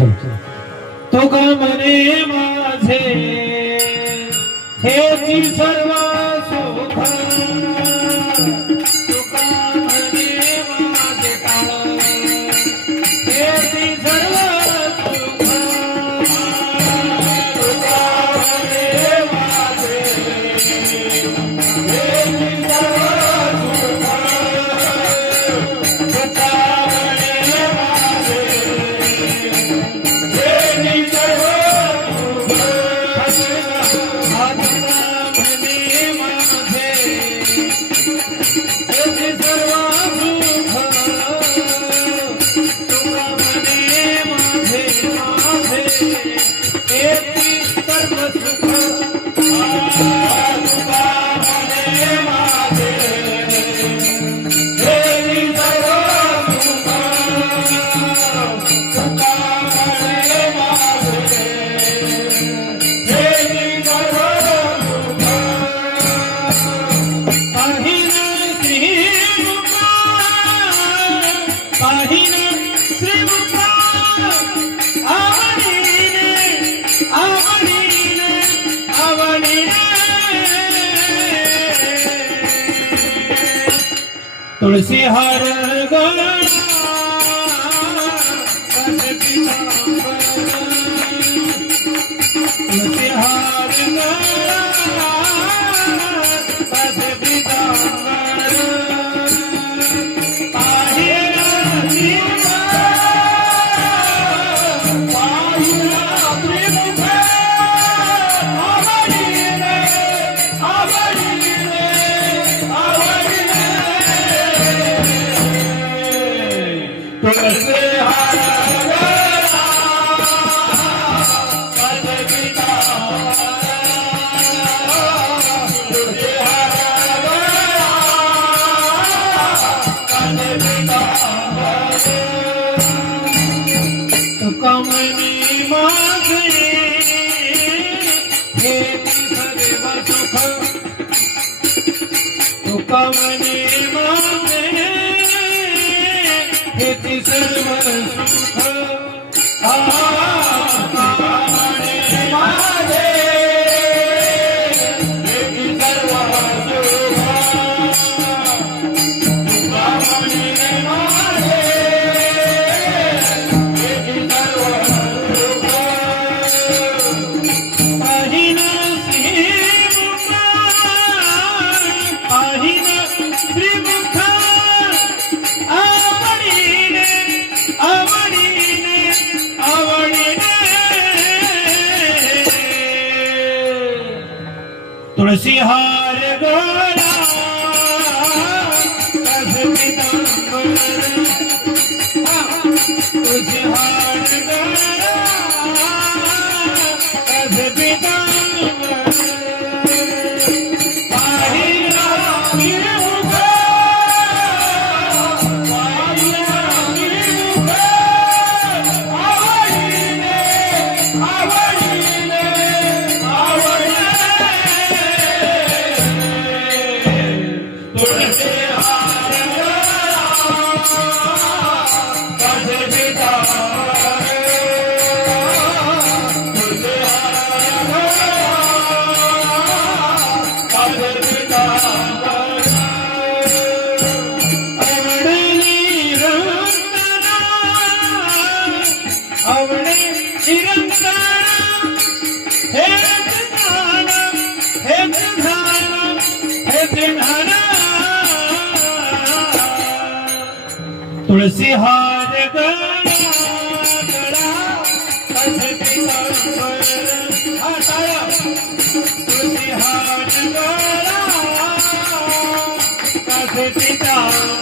तो का म्हणे माझे हेची सर्व सुख, तो का म्हणे माझे काळ हेची सर्व सुख, तो का म्हणे माझे हेची सर्व सुख, तो का म्हणे माझे तुलसी हार गळा तुलसी हार तुका म्हणे माझे हेची सर्व सुख, म्हणे माझे हेची सर्व सुख, तुका म्हणे माझे हेची सर्व सुख, पाहिन श्रीमुख आवडीने आवडीने आवडीने, तुळशी हार गळा तुळशी हार गळा तुळसी हार गळा तुळसी हार गळा